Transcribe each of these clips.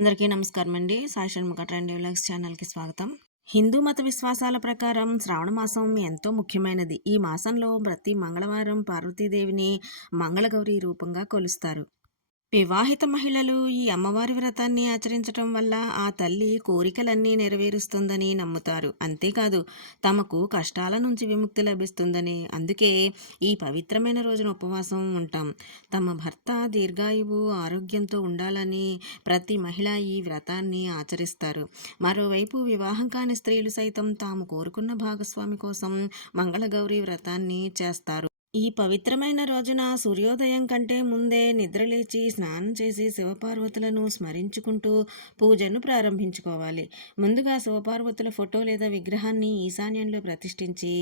అందరికీ నమస్కారం అండి. సాయి షణ్ముఖ ట్రెండ్ వ్లాగ్స్ ఛానల్కి స్వాగతం. హిందూ మత విశ్వాసాల ప్రకారం శ్రావణ మాసం ఎంతో ముఖ్యమైనది. ఈ మాసంలో ప్రతి మంగళవారం పార్వతీదేవిని మంగళగౌరి రూపంగా కొలుస్తారు. వివాహిత మహిళలు ఈ అమ్మవారి వ్రతాన్ని ఆచరించటం వల్ల ఆ తల్లి కోరికలన్నీ నెరవేరుస్తుందని నమ్ముతారు. అంతేకాదు తమకు కష్టాల నుంచి విముక్తి లభిస్తుందని. అందుకే ఈ పవిత్రమైన రోజున ఉపవాసం ఉంటాం. తమ భర్త దీర్ఘాయువు ఆరోగ్యంతో ఉండాలని ప్రతి మహిళ ఈ వ్రతాన్ని ఆచరిస్తారు. మరోవైపు వివాహం కాని స్త్రీలు సైతం తాము కోరుకున్న భాగస్వామి కోసం మంగళగౌరి వ్రతాన్ని చేస్తారు. ఈ పవిత్రమైన రోజున సూర్యోదయం కంటే ముందే నిద్రలేచి స్నానం చేసి శివపార్వతులను స్మరించుకుంటూ పూజను ప్రారంభించుకోవాలి. ముందుగా శివపార్వతుల ఫోటో లేదా విగ్రహాన్ని ఈశాన్యంలో ప్రతిష్ఠించి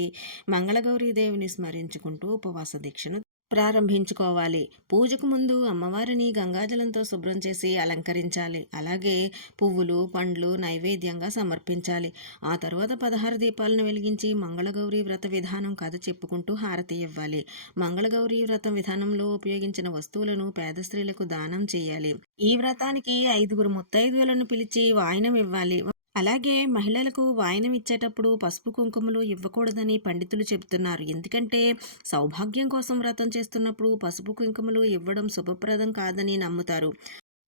మంగళగౌరీ దేవిని స్మరించుకుంటూ ఉపవాస దీక్షను ప్రారంభించుకోవాలి. పూజకు ముందు అమ్మవారిని గంగాజలంతో శుభ్రం చేసి అలంకరించాలి. అలాగే పువ్వులు పండ్లు నైవేద్యంగా సమర్పించాలి. ఆ తర్వాత పదహారు దీపాలను వెలిగించి మంగళగౌరి వ్రత విధానం కథ చెప్పుకుంటూ హారతి ఇవ్వాలి. మంగళగౌరి వ్రతం విధానంలో ఉపయోగించిన వస్తువులను పేద స్త్రీలకు దానం చేయాలి. ఈ వ్రతానికి ఐదుగురు ముత్తైదువులను పిలిచి వాయనం ఇవ్వాలి. అలాగే మహిళలకు వాయనం ఇచ్చేటప్పుడు పసుపు కుంకుమలు ఇవ్వకూడదని పండితులు చెబుతున్నారు. ఎందుకంటే సౌభాగ్యం కోసం వ్రతం చేస్తున్నప్పుడు పసుపు కుంకుమలు ఇవ్వడం శుభప్రదం కాదని నమ్ముతారు.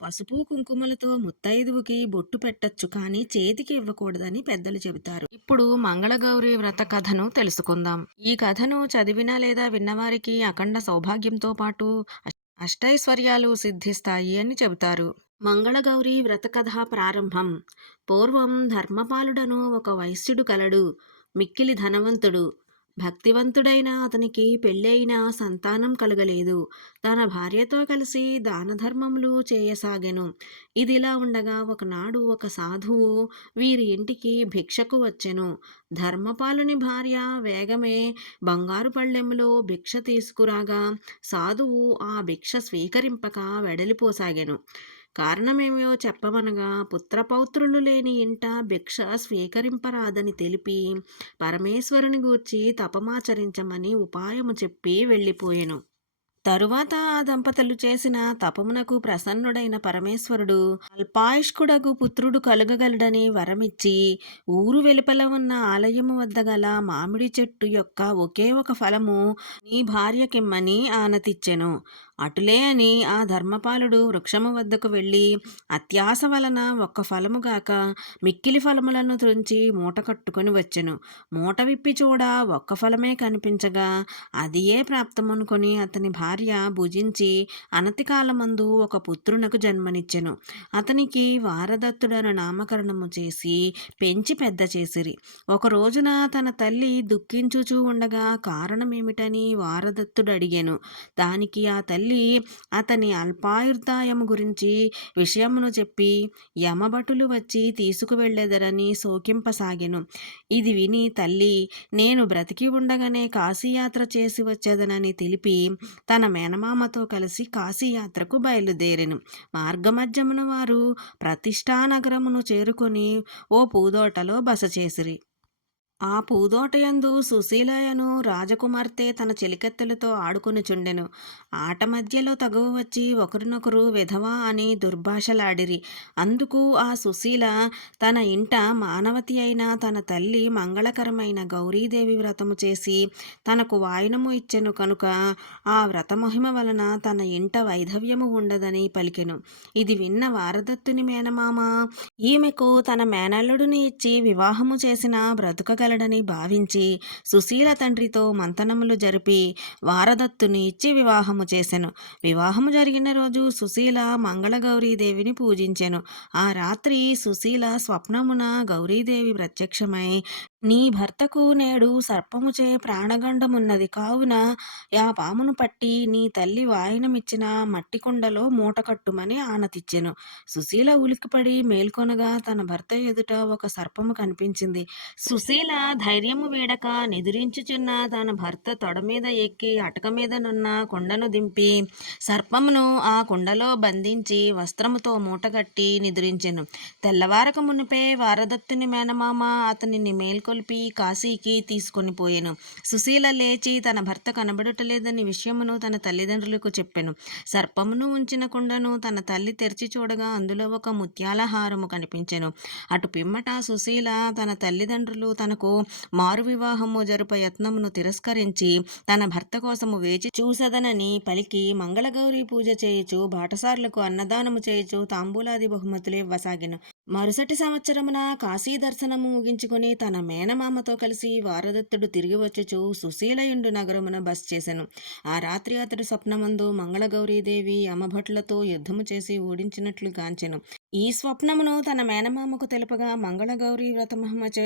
పసుపు కుంకుమలతో ముత్తైదువుకి బొట్టు పెట్టచ్చు కానీ చేతికి ఇవ్వకూడదని పెద్దలు చెబుతారు. ఇప్పుడు మంగళగౌరి వ్రత కథను తెలుసుకుందాం. ఈ కథను చదివినా లేదా విన్నవారికి అఖండ సౌభాగ్యంతో పాటు అష్టైశ్వర్యాలు సిద్ధిస్తాయి అని చెబుతారు. మంగళగౌరి వ్రతకథ ప్రారంభం. పూర్వం ధర్మపాలుడను ఒక వైశ్యుడు కలడు మిక్కిలి ధనవంతుడు. భక్తివంతుడైన అతనికి పెళ్ళైన సంతానం కలగలేదు. తన భార్యతో కలిసి దాన ధర్మములు చేయసాగెను. ఇదిలా ఉండగా ఒకనాడు ఒక సాధువు వీరి ఇంటికి భిక్షకు వచ్చెను. ధర్మపాలుని భార్య వేగమే బంగారు పళ్ళెములో భిక్ష తీసుకురాగా సాధువు ఆ భిక్ష స్వీకరింపక వెడలిపోసాగెను. కారణమేమో చెప్పమనగా పుత్రపౌత్రులు లేని ఇంట భిక్ష స్వీకరింపరాదని తెలిపి పరమేశ్వరుని గూర్చి తపమాచరించమని ఉపాయము చెప్పి వెళ్ళిపోయాను. తరువాత ఆ దంపతులు చేసిన తపమునకు ప్రసన్నుడైన పరమేశ్వరుడు అల్పాయుష్కుడకు పుత్రుడు కలుగగలడని వరమిచ్చి ఊరు వెలుపల ఉన్న ఆలయము వద్ద గల మామిడి చెట్టు యొక్క ఒకే ఒక ఫలము నీ భార్యకిమ్మని ఆనతిచ్చెను. అటులే అని ఆ ధర్మపాలుడు వృక్షము వద్దకు వెళ్ళి అత్యాస వలన ఒక్క ఫలముగాక మిక్కిలి ఫలములను త్రుంచి మూట కట్టుకొని వచ్చెను. మూట విప్పి చూడ ఒక్క ఫలమే కనిపించగా అదియే ప్రాప్తమనుకొని అతని భార్య భుజించి అనతికాలమందు ఒక పుత్రునకు జన్మనిచ్చెను. అతనికి వారదత్తుడను నామకరణము చేసి పెంచి పెద్ద చేసిరి. ఒక రోజున తన తల్లి దుఃఖించుచూ ఉండగా కారణమేమిటని వారదత్తుడు అడిగాను దానికి ఆ తల్లి వెళ్ళి అతని అల్పాయుర్దాయము గురించి విషయమును చెప్పి యమభటులు వచ్చి తీసుకువెళ్ళెదరని శోకింపసాగెను. ఇది విని తల్లి నేను బ్రతికి ఉండగానే కాశీయాత్ర చేసి వచ్చేదనని తెలిపి తన మేనమామతో కలిసి కాశీయాత్రకు బయలుదేరెను. మార్గమధ్యమున వారు ప్రతిష్టానగరమును చేరుకొని ఓ పూదోటలో బస చేసిరి ఆ పూదోటయందు సుశీలయను రాజకుమార్తె తన చెలికత్తెలతో ఆడుకొనుచుండెను. ఆట మధ్యలో తగువ వచ్చి ఒకరినొకరు విధవా అని దుర్భాషలాడిరి. అందుకు ఆ సుశీల తన ఇంట మానవతి అయిన తన తల్లి మంగళకరమైన గౌరీదేవి వ్రతము చేసి తనకు వాయనము ఇచ్చెను కనుక ఆ వ్రతమహిమ వలన తన ఇంట వైధవ్యము ఉండదని పలికెను. ఇది విన్న వారదత్తుని మేనమామ ఈమెకు తన మేనల్లుడిని ఇచ్చి వివాహము చేసిన బ్రతుకగల చేయగలడని భావించి సుశీల తండ్రితో మంతనములు జరిపి వారదత్తుని ఇచ్చి వివాహము చేశాను వివాహము జరిగిన రోజు సుశీల మంగళగౌరీదేవిని పూజించెను. ఆ రాత్రి సుశీల స్వప్నమున గౌరీదేవి ప్రత్యక్షమై నీ భర్తకు నేడు సర్పముచే ప్రాణగండమున్నది. కావున ఆ పామును పట్టి నీ తల్లి వాయనమిచ్చిన మట్టి కుండలో మూట కట్టుమని ఆనతిచ్చెను. సుశీల ఉలికిపడి మేల్కొనగా తన భర్త ఎదుట ఒక సర్పము కనిపించింది. సుశీల ధైర్యము వీడక నిదురించుచున్న తన భర్త తొడ మీద ఎక్కి అటక మీదనున్న కుండను దింపి సర్పమును ఆ కుండలో బంధించి వస్త్రముతో మూటగట్టి నిద్రించెను. తెల్లవారక మునిపే వారదత్తుని మేనమామ అతనిని కొలిపి కాశీకి తీసుకొని పోయెను. సుశీల లేచి తన భర్త కనబడుటలేదని విషయమును తన తల్లిదండ్రులకు చెప్పెను. సర్పమును ఉంచిన కుండను తన తల్లి తెరిచి చూడగా అందులో ఒక ముత్యాల హారము కనిపించెను. అటు పిమ్మట సుశీల తన తల్లిదండ్రులు తనకు మారు వివాహము జరుప యత్నమును తిరస్కరించి తన భర్త కోసము వేచి చూసదనని పలికి మంగళగౌరి పూజ చేయుచు బాటసార్లకు అన్నదానము చేయుచు తాంబూలాది బహుమతులు ఇవ్వసాగిన. మరుసటి సంవత్సరమున కాశీ దర్శనము ముగించుకొని తన మేనమామతో కలిసి వారదత్తుడు తిరిగి వచ్చుచు సుశీలయుండు నగరమున బస్ చేశాను ఆ రాత్రి అతడు స్వప్నమందు మంగళగౌరీదేవి అమభట్లతో యుద్ధము చేసి ఓడించినట్లు గాంచెను. ఈ స్వప్నమును తన మేనమామకు తెలుపగా మంగళగౌరీ వ్రతమహమచే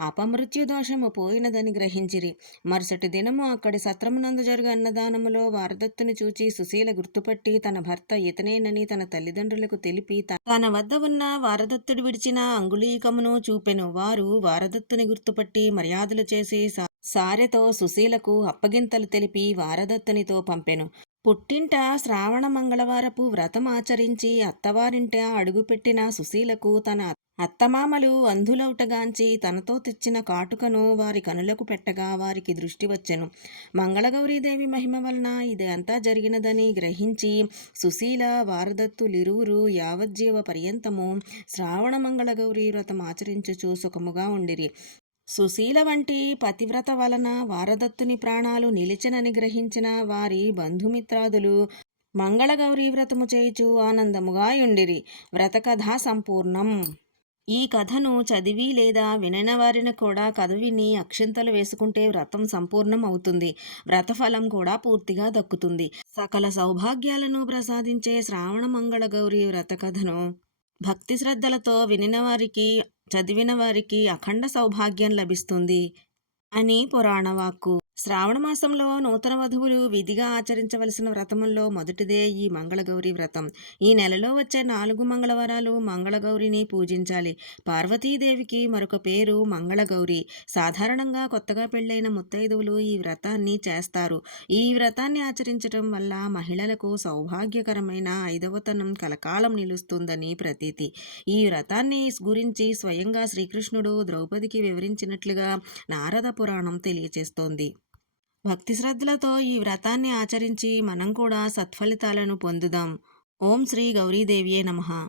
అపమృత్యు దోషము పోయినదని గ్రహించిరి. మరుసటి దినము అక్కడి సత్రమునందు జరుగు అన్నదానములో వారదత్తుని చూచి సుశీల గుర్తుపట్టి తన భర్త ఇతనేనని తన తల్లిదండ్రులకు తెలిపి తన వద్ద ఉన్న వారదత్తుడు విడిచిన అంగుళీకమును చూపెను. వారు వారదత్తుని గుర్తుపట్టి మర్యాదలు చేసి సారెతో సుశీలకు అప్పగింతలు తెలిపి వారదత్తునితో పంపెను. పుట్టింట శ్రావణ మంగళవారపు వ్రతం ఆచరించి అత్తవారింట అడుగుపెట్టిన సుశీలకు తన అత్తమామలు అంధులౌటగాంచి తనతో తెచ్చిన కాటుకను వారి కనులకు పెట్టగా వారికి దృష్టి వచ్చెను. మంగళగౌరీదేవి మహిమ వలన ఇది అంతా జరిగినదని గ్రహించి సుశీల వారదత్తులిరువురు యావజ్జీవ పర్యంతము శ్రావణ మంగళగౌరీ వ్రతం ఆచరించుచు సుఖముగా ఉండిరి. సుశీల వంటి పతివ్రత వలన వారదత్తుని ప్రాణాలు నిలిచనని గ్రహించిన వారి బంధుమిత్రాదులు మంగళగౌరీ వ్రతము చేయుచు ఆనందముగా ఉండిరి వ్రతకథ సంపూర్ణం. ఈ కథను చదివి లేదా వినని వారిని కూడా కథ విని అక్షింతలు వేసుకుంటే వ్రతం సంపూర్ణం అవుతుంది. వ్రతఫలం కూడా పూర్తిగా దక్కుతుంది. సకల సౌభాగ్యాలను ప్రసాదించే శ్రావణ మంగళ గౌరీ వ్రత కథను భక్తి శ్రద్ధలతో వినిన వారికి చదివిన వారికి అఖండ సౌభాగ్యం లభిస్తుంది అని పురాణ శ్రావణమాసంలో నూతన వధువులు విధిగా ఆచరించవలసిన వ్రతముల్లో మొదటిదే ఈ మంగళగౌరి వ్రతం. ఈ నెలలో వచ్చే నాలుగు మంగళవారాలు మంగళగౌరిని పూజించాలి. పార్వతీదేవికి మరొక పేరు మంగళగౌరి. సాధారణంగా కొత్తగా పెళ్ళైన ముత్తైదువులు ఈ వ్రతాన్ని చేస్తారు. ఈ వ్రతాన్ని ఆచరించడం వల్ల మహిళలకు సౌభాగ్యకరమైన ఐదవతనం కలకాలం నిలుస్తుందని ప్రతీతి. ఈ వ్రతాన్ని గురించి స్వయంగా శ్రీకృష్ణుడు ద్రౌపదికి వివరించినట్లుగా నారద పురాణం తెలియచేస్తోంది. భక్తి శ్రద్ధలతో ఈ వ్రతాన్ని ఆచరించి మనం కూడా సత్ఫలితాలను పొందుదాం. ఓం శ్రీ గౌరీదేవియే నమః.